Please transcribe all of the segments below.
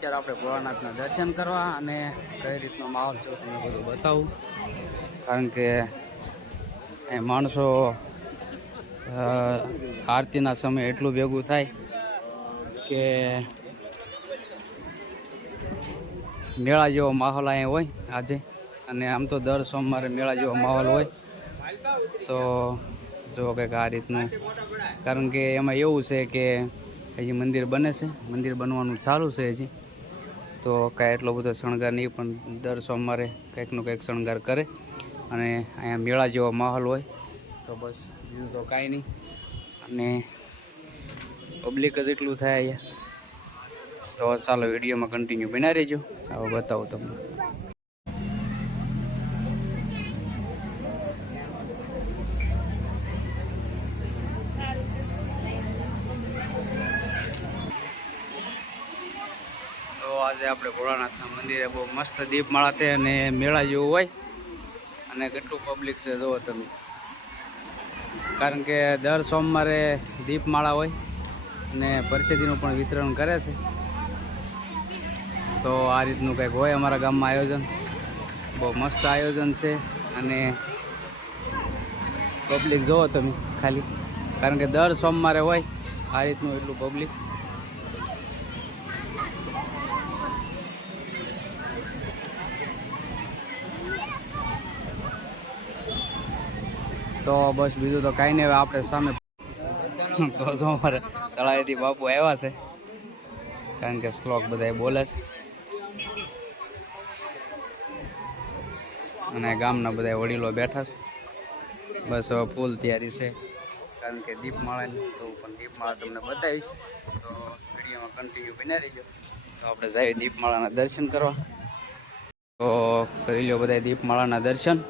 અત્યારે આપણે ભોળાનાથના દર્શન કરવા અને કઈ રીતનો માહોલ છે તમને બધું બતાવું, કારણ કે એ માણસો આરતીના સમયે એટલું ભેગું થાય કે મેળા જેવો માહોલ અહીંયા હોય આજે. અને આમ તો દર સોમવારે મેળા જેવો માહોલ હોય. તો જો કંઈક આ રીતનું, કારણ કે એમાં એવું છે કે હજી મંદિર બને છે, મંદિર બનવાનું ચાલુ છે હજી. તો કાંઈ એટલો બધો શણગાર નહીં, પણ દર સોમવારે કંઈકનો કંઈક શણગાર કરે અને અહીંયા મેળા જેવો માહોલ હોય. તો બસ બીજું તો કાંઈ નહીં. અને પબ્લિક જ એટલું થાય અહીંયા. તો ચાલો વિડીયોમાં કન્ટિન્યુ બના રહેજો, હવે બતાવું તમને. તો આજે આપણે ભોળાનાથના મંદિરે બહુ મસ્ત દીપમાળા છે અને મેળા જેવું હોય. અને કેટલું પબ્લિક છે જુઓ તમે, કારણ કે દર સોમવારે દીપમાળા હોય અને પ્રસાદીનું પણ વિતરણ કરે છે. તો આ રીતનું કંઈક હોય અમારા ગામમાં આયોજન. બહુ મસ્ત આયોજન છે અને પબ્લિક જુઓ તમે ખાલી, કારણ કે દર સોમવારે હોય આ રીતનું એટલું પબ્લિક. તો બસ બીજું તો કાંઈ નહીં. હવે આપણે સામે તો જો અમારે તળાવેથી બાપુ આવ્યા છે, કારણ કે શ્લોક બધા બોલે છે અને ગામના બધા વડીલો બેઠા છે. બસ હવે ફૂલ તૈયારી છે, કારણ કે દીપમાળાની. તો પણ દીપમાળા તમને બતાવીશ, તો વિડીયોમાં કન્ટિન્યુ બના રહીજો. તો આપણે જઈએ દીપમાળાના દર્શન કરવા. તો કરી લો બધા દીપમાળાના દર્શન,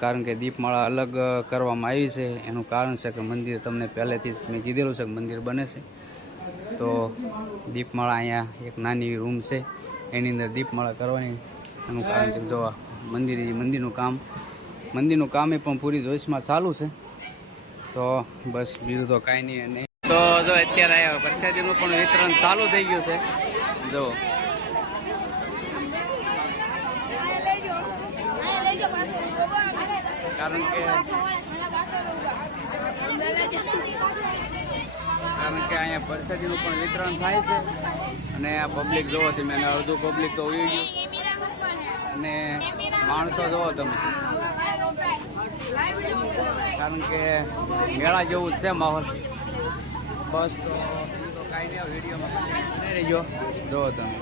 કારણ કે દીપમાળા અલગ કરવામાં આવી છે. એનું કારણ છે કે મંદિર, તમને પહેલેથી જ મેં કીધેલું છે કે મંદિર બને છે. તો દીપમાળા અહીંયા એક નાની રૂમ છે, એની અંદર દીપમાળા કરવાની. એનું કારણ છે કે જો મંદિરનું કામ એ પણ પૂરી જોશમાં ચાલુ છે. તો બસ બીજું તો કાંઈ નહીં. તો જો અત્યારે આવ્યા પ્રસાદીનું પણ વિતરણ ચાલુ થઈ ગયું છે. જો કારણ કે અહીંયા પ્રસાદીનું પણ વિતરણ થાય છે. અને આ પબ્લિક જોવો તમે, અને અડધું પબ્લિક તો ઉઈ ગયું અને માણસો જોવો તમે, કારણ કે મેળા જેવું જ છે માહોલ. બસ તો કાંઈ નહીં, વિડીયોમાં નહીં રહેજો, જોવો તમે.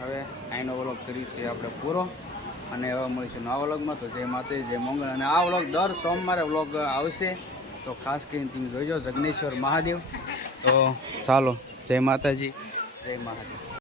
હવે અહીંનો વ્લોગ કરીશું આપણે પૂરો, અને હવે મળીશું નવા વ્લોગમાં. તો જય માતાજી, જય મંગળ. અને આ વ્લોગ દર સોમવારે વ્લોગ આવશે, તો ખાસ કરીને તમે જોઈજો. જગનેશ્વર મહાદેવ. તો ચાલો, જય માતાજી, જય મહાદેવ.